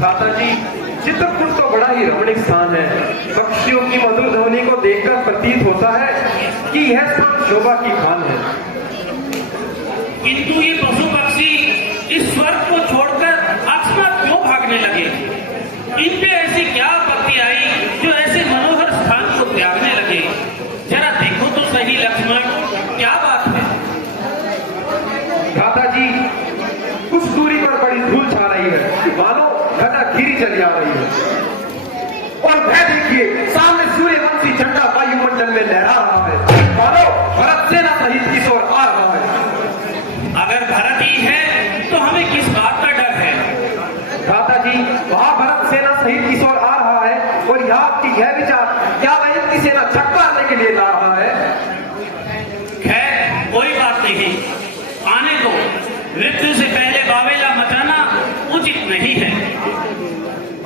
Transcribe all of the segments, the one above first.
भ्राता जी, चित्रकूट तो बड़ा ही रमणीक स्थान है। पक्षियों की मधुर ध्वनि को देखकर प्रतीत होता है कि यह सब शोभा की खान है। किंतु ये पशु पक्षी इस स्वर्ग को छोड़कर अकस्मात क्यों भागने लगे? इन पे ऐसी क्या आपत्ति आई जो ऐसे मनोहर स्थान को त्यागने लगे? जरा देखो तो सही लक्ष्मण, क्या बात है? भ्राता जी, कुछ दूरी पर बड़ी धूल छा रही है, मानो घटा घिरी चली आ रही है। और वह देखिए, सामने सूर्यवंशी झंडा वायुमंडल में लहरा रहा है, मानो भरत सेना सहित किस ओर आ रहा है। अगर भरत ही है तो हमें किस बात का डर है? भ्राता जी, वहां भरत सेना सहित किस ओर आ रहा है और यहाँ आपकी यह विचार, क्या वह इनकी सेना छटकारने के लिए ला रहा है? खैर कोई बात नहीं, आने को मृत्यु से पहले बावेला मचाना उचित नहीं है।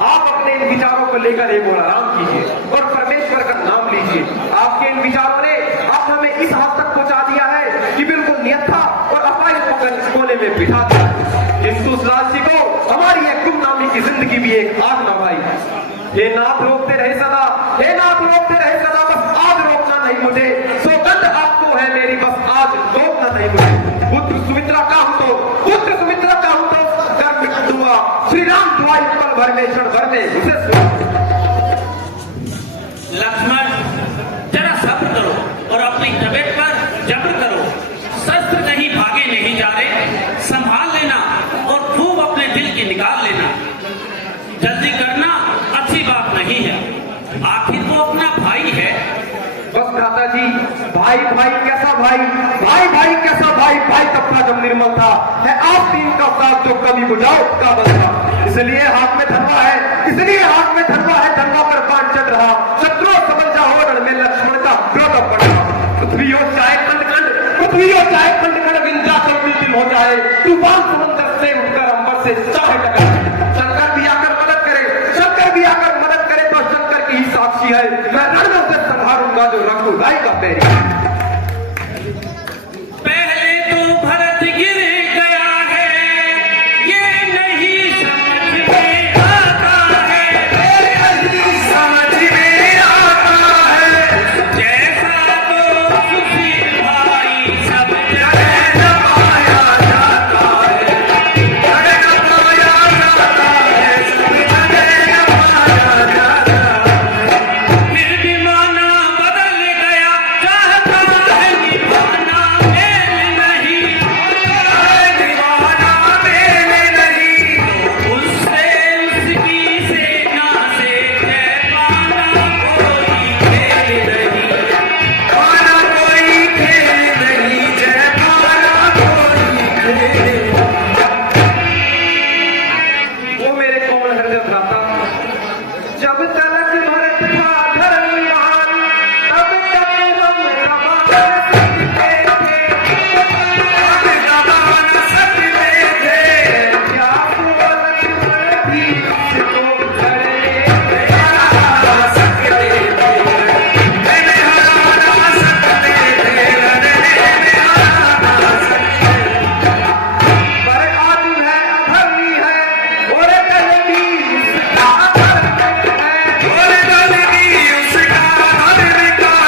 आप अपने इन विचारों को लेकर एक और आराम कीजिए और परमेश्वर का नाम लीजिए। आपके इन विचारों ने आप हमें इस हद तक पहुंचा दिया है कि बिल्कुल नियत्था और अपाय पकड़ कोने में बिठा दिया। किंतु उस लालची को हमारी एक गुमनामी की जिंदगी भी एक आग न भाई। हे नाथ रोकते रहे सदा, हे नाथ रोकते रहे सदा, बस आज रोकना नहीं मुझे। सौगंध आपको है मेरी, बस आज रोकना नहीं मुझे। पुत्र सुमित्रा का हूं तो, पुत्र सुमित्रा का हूं तो कर मिट दूंगा। श्री राम दुआई पल भर में, क्षण भर में उसे लक्ष्मण, जरा सब्र करो और अपनी तबीयत पर जब्र करो। शस्त्र कहीं भागे नहीं जा रहे, संभाल लेना और खूब अपने दिल की निकाल लेना। जल्दी करना अच्छी बात नहीं है, आखिर वो अपना भाई है। बस भ्राता जी, भाई भाई कैसा भाई, भाई भाई कैसा भाई, भाई तब था जब निर्मल था, है आप तीन का साथ जो कभी बुझाओ का बंधा। इसलिए हाथ में धरवा है, इसलिए हाथ में धरवा है, धरवा पर बाण चढ़ रहा। शत्रु समझ जाओ रण में लक्ष्मण का क्रोध पड़ा। पृथ्वी हो चाहे खंड-खंड, पृथ्वी हो चाहे खंड-खंड, विंध्याचल विलुप्त हो जाए, तूफान समंदर से उठकर अंबर से चाहे टकराए। शंकर भी आकर मदद करे, शंकर भी आकर मदद करे तो शंकर की ही साक्षी है, मैं रण में उसे संहारूंगा जो रघुराई का पैरी। पहले तो भरत गिर गया है, ये नहीं समझ में आता है, ये नहीं समझ में आता है। जैसा तो सुशील भाई सब जगह दबाया जाता है, जगह दबाया जाता है, सब जगह दबाया जाता है। फिर भी माना बदल गया, चाहता है निभाना मेल नहीं, दीवाना मेल नहीं। उससे उसकी सेना से है पाना कोई खेल नहीं, पाना कोई खेल नहीं, जय पाना कोई खेल नहीं। वो मेरे कोमल हृदय भ्राता, जब तलक भरत था धर्मवान, तब तक हम रवान सकते थे। क्या हुआ लक्ष्मण भी इसको करने हरा सकते थे, मैंने हरा सकते थे, मैंने हरा सकते थे। पर आज है अधर्मी है और कल भी उसका अधर्म है, और कल भी उसका अधर्म है।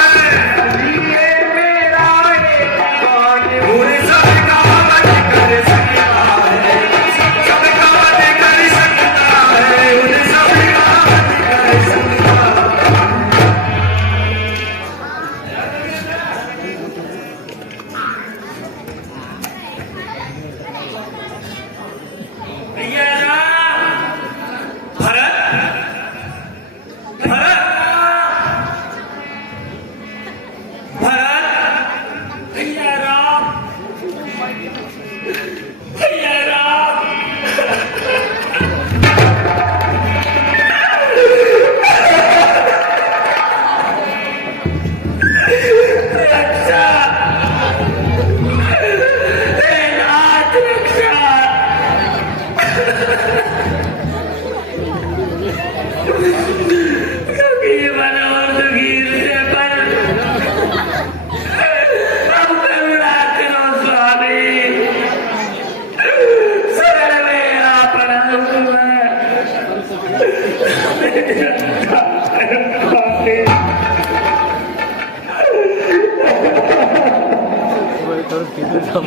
लिए मेरा एक कान पूरे सबका वध कर सकता है, सबका वध कर सकता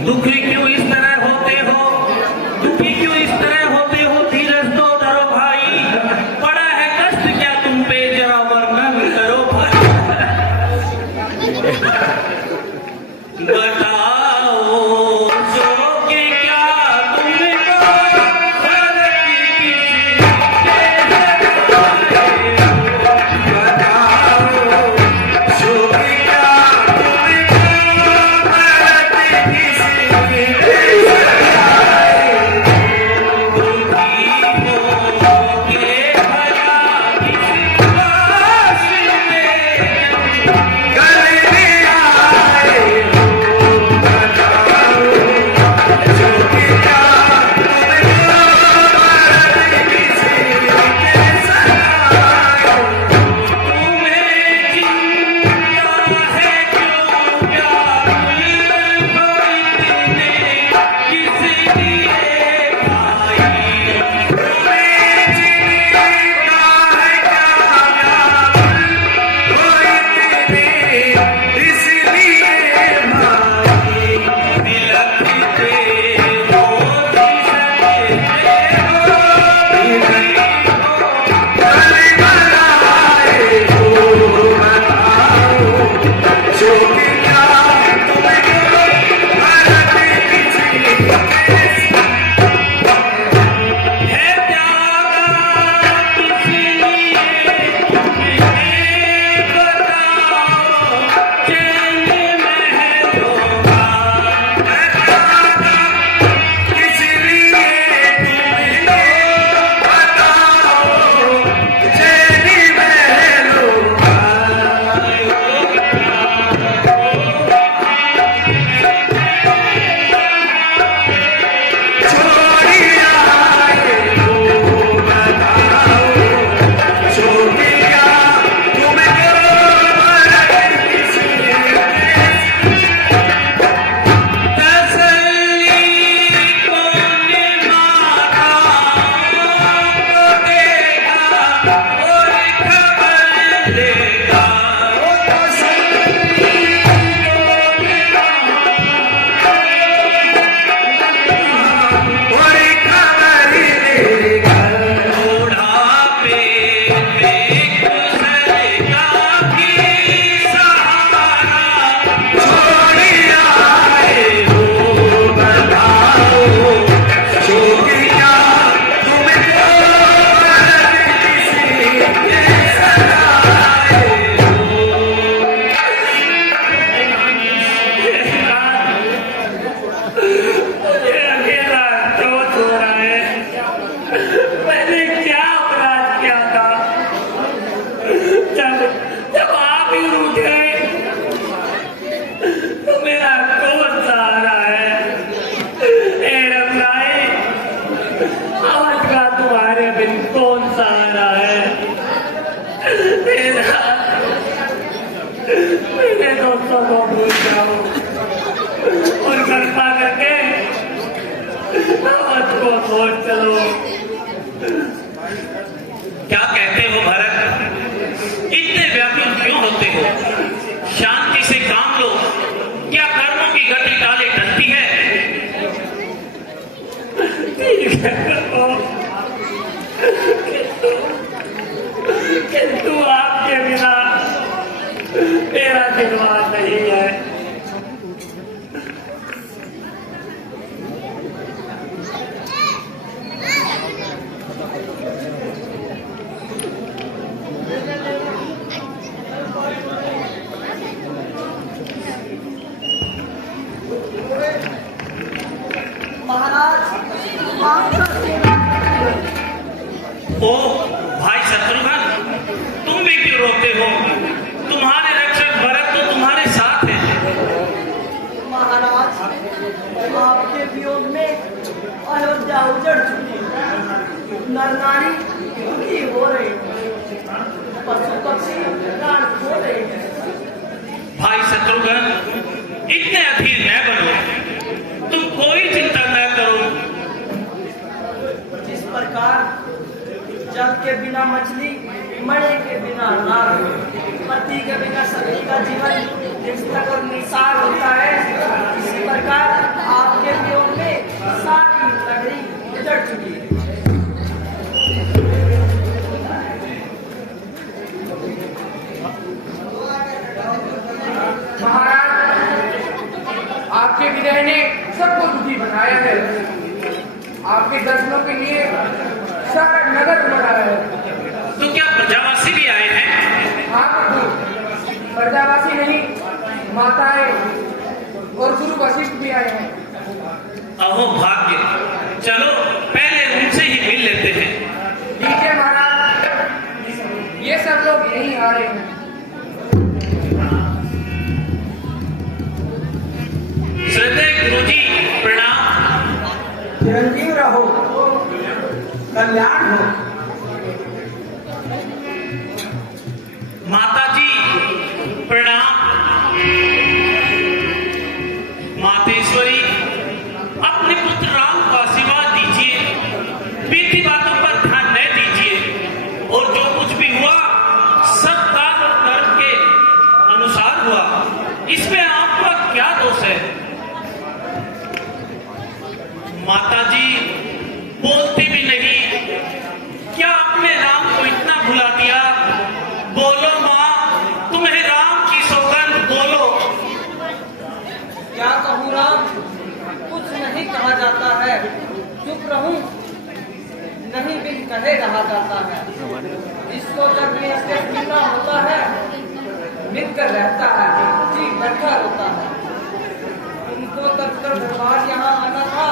दुखी क्यों इस तरह होते हो, दुखी क्यों इस तरह होते हो, धीरज तो धरो भाई, पड़ा है कष्ट क्या तुम पे, जरा वर्णन करो भाई। बताओ सोगे क्या तुमको, फर्क किसके छोड़ चलो। क्या कहते हो भरत, इतने व्याकुल क्यों होते हो? शांति से काम लो। क्या कर्मों की गति टाले टलती है? ठीक है किंतु आपके बिना मेरा दिलवार नहीं है। ओ भाई शत्रुघ्न, तुम भी क्यों रोते हो? तुम्हारे रक्षक भरत तो तुम्हारे साथ है। महाराज, आपके वियोग में अयोध्या उजड़ चुकी है। नर नारी दुखी हो रहे हैं, पशु पक्षी प्राण खो रहे हैं। भाई शत्रुघ्न, इतने अधीर न बनो, तुम कोई चिंता न करो। जिस प्रकार जल के बिना मछली मणि के बिना नाग, पति के बिना सभी का जीवन निस्तक और निसार होता है। इसी प्रकार आपके वियोग में सारी लकड़ी उजड़ चुकी है। महाराज, आपके विनय ने सबको दुखी बनाया है। आपके दर्शनों के लिए सारा नगर उमड़ा है। तो क्या प्रजावासी भी आए हैं? हाँ प्रभु, प्रजावासी नहीं, माताएं और गुरु वशिष्ठ भी आए हैं। अहो भाग्य, चलो पहले उनसे ही मिल लेते हैं। ठीक है महाराज, ये सब लोग यहीं आ रहे हैं। श्रद्धेय गुरुजी प्रणाम। चिरंजीव रहो, कल्याण हो। माता जी प्रणाम। मातेश्वरी, अपने पुत्र राम को आशीर्वाद दीजिए, बीती बातों पर ध्यान न दीजिए, और जो कुछ भी हुआ सब काल और कर्म के अनुसार हुआ। इसमें आपका क्या दोष है? माता जी बोलती भी नहीं, क्या आपने राम को इतना भुला दिया? बोलो माँ, तुम्हें राम की सौगंध, बोलो। क्या कहूँ राम, कुछ नहीं कहा जाता है, चुप रहूं नहीं बिन कहे रहा जाता है। जिसको जब में से मिलना होता है मिलकर रहता है, जी बैठा होता है। तुमको तब तक दरबार यहाँ आना था,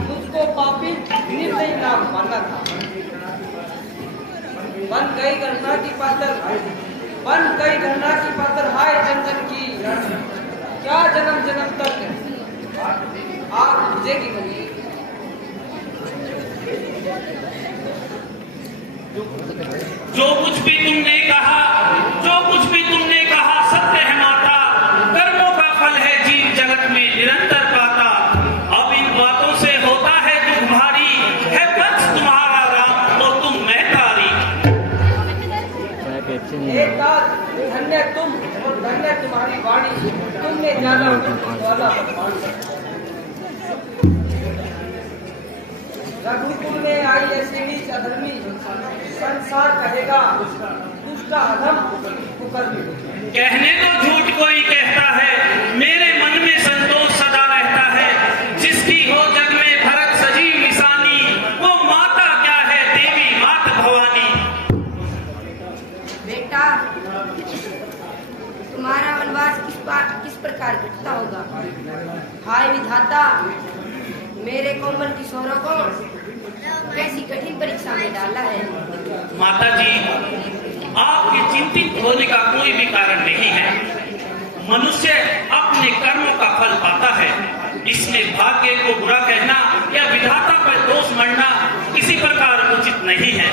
मुझको पापी निर्दयी नाम माना था। बन गई गन्ना की पातर, बन गई गन्ना की पातर, हाय जन की क्या जन्म जन्म तक आग बुझेगी नहीं। जो कुछ भी तुमने कहा, जो कुछ भी तुमने कहा सत्य है माता। कर्मों का फल है जीव जगत में निरंतर पाता। अब इन बातों से होता है दुख भारी, है वंश तुम्हारा राम तो तुम मैं तारी। एक बात, धन्य तुम और धन्य तुम्हारी वाणी, तुमने जाना वाला भगवान। रघुकुल में आई ऐसी ही अधर्मी, संसार कहेगा दुष्ट अधम कुकर्मी। कहने को झूठ कोई कहता है, मेरे मन में संतोष सदा रहता है। जिसकी हो जग में भरत सजी निशानी, वो माता क्या है देवी मात भवानी। बेटा, तुम्हारा वनवास किस प्रकार कटता होगा? हाय विधाता, मेरे कोमल किशोरों को कैसी कठिन परीक्षा में डाला है। माता जी, आपके चिंतित होने का कोई भी कारण नहीं है। मनुष्य अपने कर्मों का फल पाता है। इसमें भाग्य को बुरा कहना या विधाता पर दोष मढ़ना किसी प्रकार उचित नहीं है।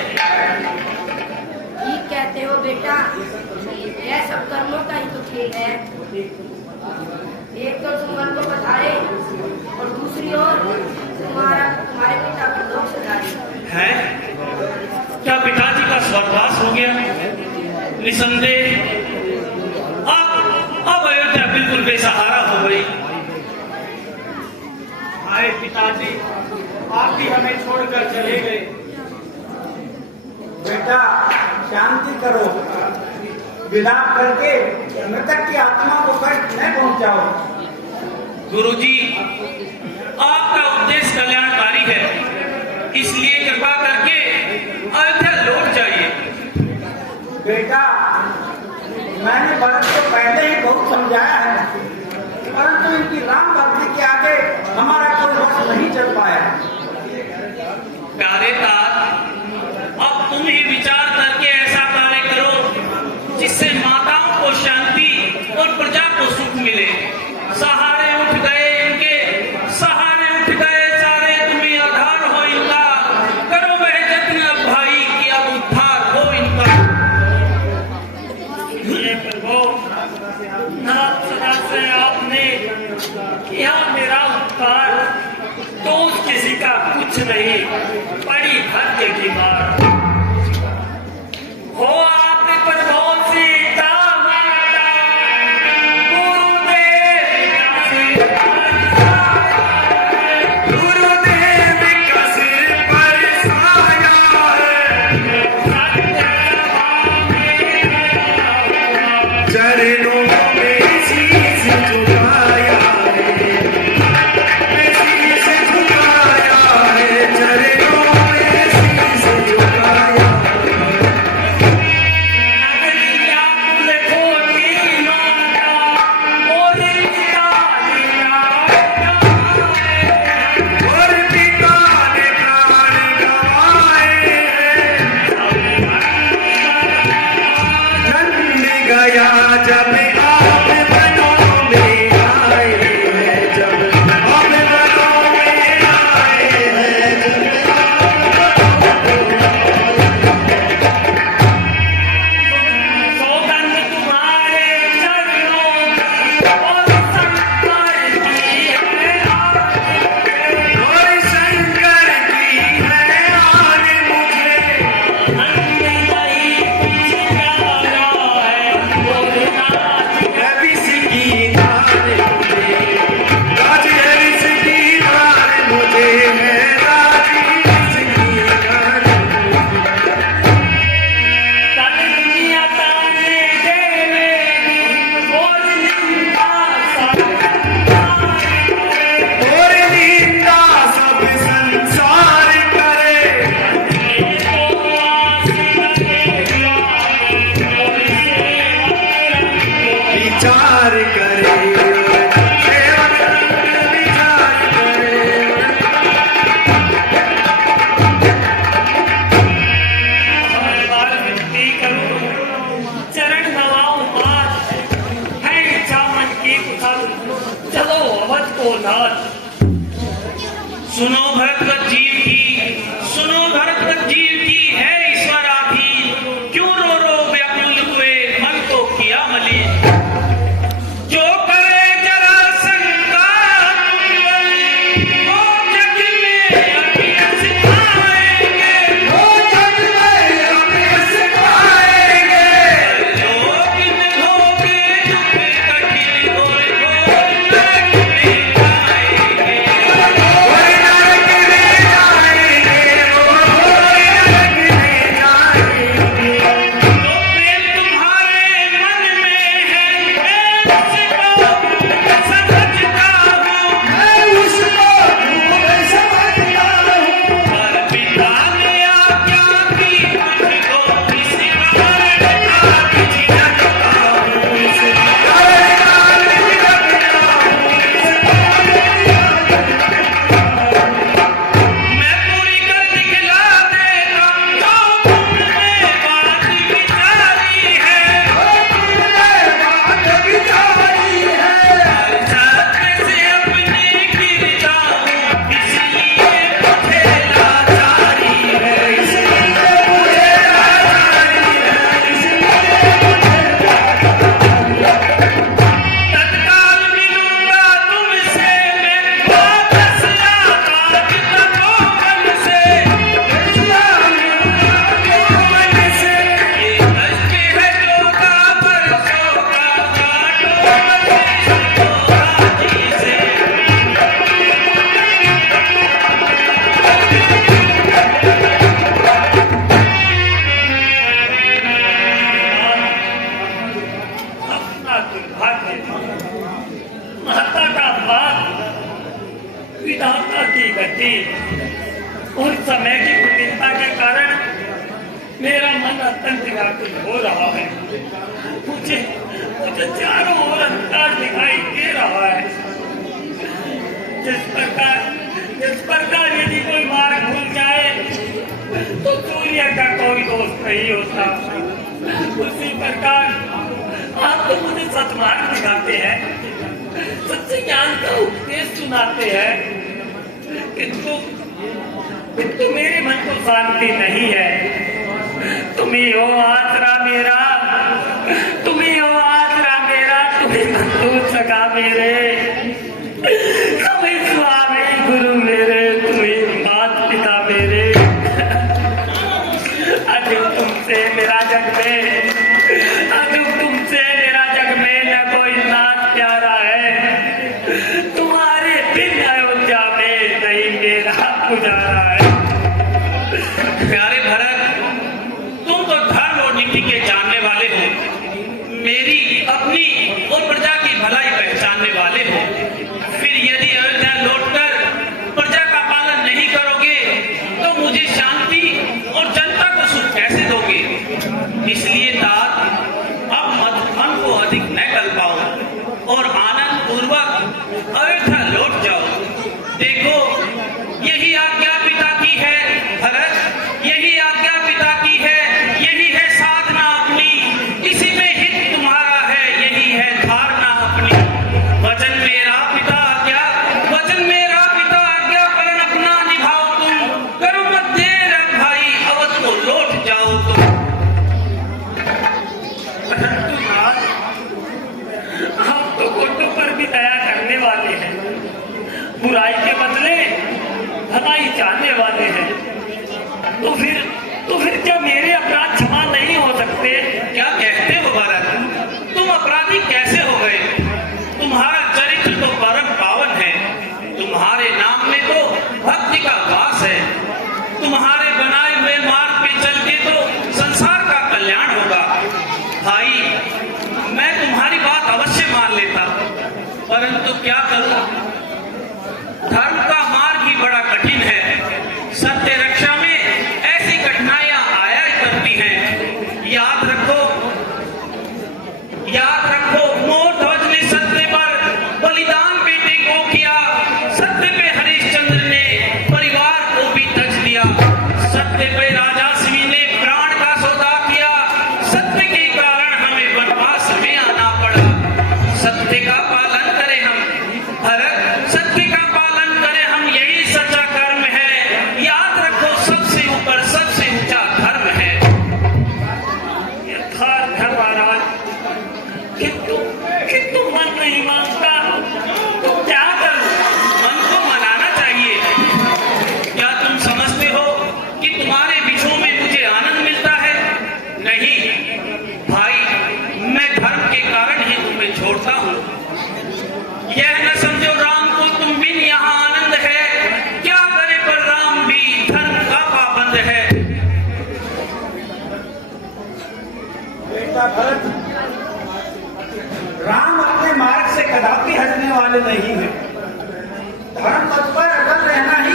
ठीक कहते हो बेटा, यह सब कर्मों का ही तो खेल है। एक तो तुम मन को बधाए और दूसरी ओर तुम्हारे पिता पर दोष लगाए है। क्या पिताजी का स्वर्गवास हो गया? निसंदेह अब अयोध्या बिल्कुल बेसहारा हो गई। आए पिताजी, आप भी हमें छोड़कर चले गए। बेटा शांति करो, विलाप करके मृतक की आत्मा को कष्ट न पहुंचाओ। गुरुजी, आपका उद्देश्य कल्याणकारी है, इसलिए कृपा करके अयोध्या लौट जाइए। बेटा, मैंने भरत को पहले ही बहुत समझाया है, परंतु इनकी राम भक्ति के आगे हमारा कोई वश नहीं चल पाया। प्यारे तात, अब तुम ही विचार करके ऐसा कार्य करो जिससे माताओं को शांति और प्रजा को सुख मिले। सहारे उठ गए इनके, सहारे उठ गए सारे, तुम्हें आधार हो इनका। करो वह जत्न अब भाई कि अब उद्धार हो इनका। ये प्रभु, नाथ सदा से आपने किया मेरा उपकार, तो किसी का कुछ नहीं, बड़ी बात। सुनो भरतवत जीव की, सुनो भरतवत जीव की है ईश्वर आधी, क्यों रो रो व्याकुल हुए मन को किया मलिन। जो करे जरा शंका वो जग में अभ्यास सिखाएंगे, वो जग में अभ्यास सिखाएंगे। जोग में होगे कठिन और नरक में जाएंगे, नरक में जाएंगे, वो नरक में जाएंगे। तो प्रेम तुम्हारे मन में है, मैं उसको समझता हूँ, मैं उसको समझता हूँ। पर पिता ने आज्ञा की मुझको इस कारण आज झिझकता हूँ, इस कारण आज झिझकता हूँ। मैं पूरी कर दिखला देता जो तुमने बात विचारी है, तुमने बात विचारी है। सत्य से अपने गिरता हूँ, इसलिए मुझे लाचारी है, इसलिए मुझे लाचारी है, इसलिए तत्काल मिलूंगा तुमसे मैं, वापस आकाश तको मन से, मन से। ये कष्ट है जो का परसों का, काटो मत इसको राजी से। अपना दुर्भाग्य, माता का बात, विधाता की गति और समय की कुटिलता के कारण मेरा मन अत्यंत व्याकुल हो रहा है। मुझे मुझे चारों ओर अंधकार दिखाई दे रहा है। जिस प्रकार यदि कोई मार्ग भूल जाए तो सूर्य का कोई दोष नहीं होता, उसी प्रकार आप तो मुझे सत्मार्ग दिखाते हैं, सच्चे ज्ञान का उपदेश सुनाते हैं, किंतु मेरे मन को शांति नहीं है। तुम ही हो आसरा मेरा, तुम ही हो आसरा मेरा, तुम ही बंधु सखा मेरे, तुम ही स्वामी गुरु मेरे, तुम ही माता पिता मेरे। अजब तुमसे मेरा जग में, अजब तुमसे मेरा जग में न कोई नाथ प्यारा है, तुम्हारे बिन अयोध्या में नहीं मेरा गुजारा है। प्यारे भरत, तुम तो धर्म और नीति के जानने वाले हो, मेरी अपनी और प्रजा की भलाई पहचानने वाले हो। फिर यदि अयोध्या लौटकर प्रजा का पालन नहीं करोगे तो मुझे शांति और जनता को सुख कैसे दोगे? इसलिए तात अब मन को अधिक न कर पाओ और आनंद पूर्वक अयोध्या लौट जाओ। देखो, यही आज्ञा पिता की है भरत, यही आज्ञा पिता की है, यही है साधना अपनी, इसी में हित तुम्हारा है, यही है धारणा अपनी। वचन मेरा पिता आज्ञा, वचन मेरा पिता आज्ञा, पालन अपना निभाओ तुम, करो मत देर अब पिता भरत, राम अपने मार्ग से कदापि हटने वाले नहीं हैं। धर्म पथ पर अटल रहना ही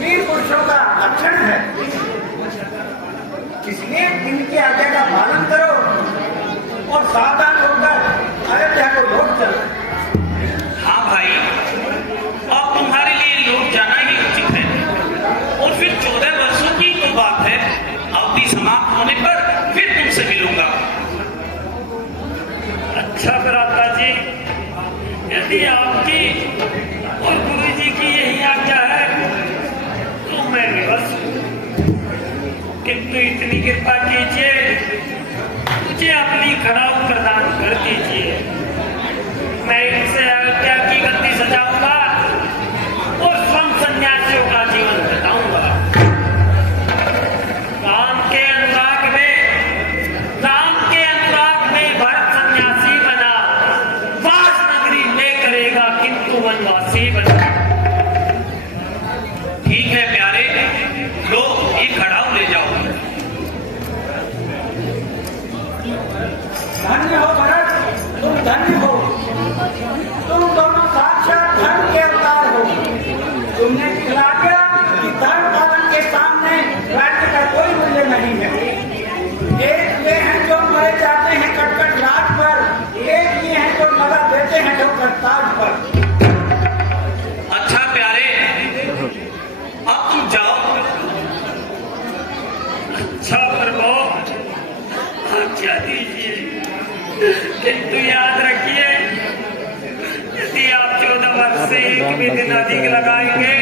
वीर पुरुषों का लक्षण है। इसलिए इनकी आज्ञा का पालन करो और सावधान होकर अयोध्या को लौट चलो। हाँ भाई, अब तुम्हारे लिए लौट जाना ही उचित है। और फिर 14 वर्षों की तो बात है, अवधि समाप्त होने पर फिर तुमसे मिलूंगा। अच्छा भ्राता जी, यदि आपकी और गुरु जी की यही आज्ञा है तो मैं विवश हूं, किंतु इतनी कृपा कीजिए, मुझे अपनी खड़ाऊ प्रदान कर दीजिए। मैं इनसे अयोध्या की गद्दी सजाऊंगा और स्वयं सन्यासियों का जीवन बिताऊंगा। राम के अनुराग में भरत सन्यासी बना, वास नगरी में करेगा किंतु वनवासी बना। ठीक है प्यारे, लो ये खड़ाऊ ले जाओ। धन्य हो भरत, तुम धन्य हो। तुम दोनों साक्षात धर्म के अवतार हो। तुमने दिखला दिया कि धर्म पालन के सामने राज्य का कोई मूल्य नहीं है। एक ये हैं जो मरे जाते हैं कटकट रात पर, एक ये हैं जो लगा देते हैं जो करताज पर। अच्छा प्यारे, अब तुम जाओ। अच्छा प्रभु, आज्ञा दीजिए, किंतु याद रखिए, यदि आप 14 वर्ष से एक भी दिन अधिक लगाएंगे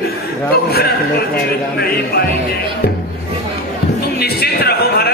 तो भरत को जीवित नहीं पाएंगे। तुम निश्चित रहो भरत।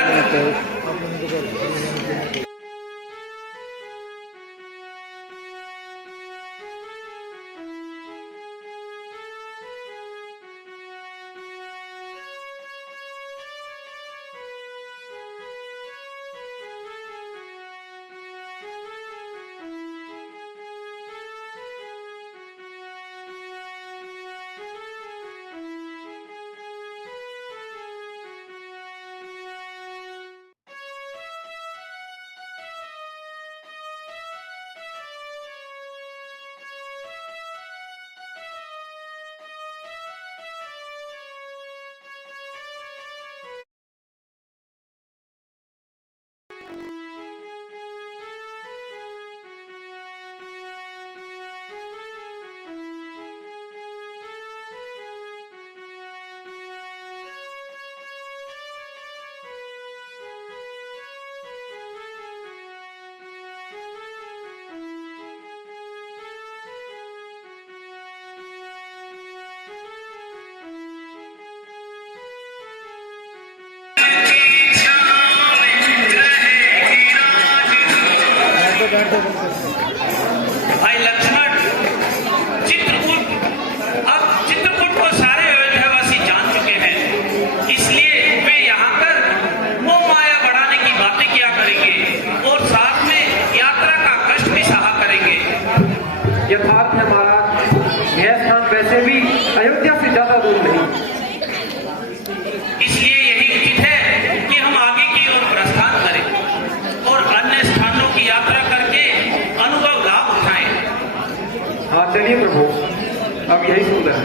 भाई लक्ष्मण, चित्रकूट को सारे अयोध्यावासी जान चुके हैं, इसलिए वे यहाँ पर मोह माया बढ़ाने की बातें किया करेंगे और साथ में यात्रा का कष्ट भी सहा करेंगे। यथार्थ है महाराज, यह स्थान वैसे भी अयोध्या से ज्यादा दूर नहीं। इसलिए यही उचित है कि हम आगे की ओर प्रस्थान करें और अन्य स्थानों की यात्रा करके अनुभव लाभ उठाएं। हाँ चलिए प्रभु, अब यही सुंदर है।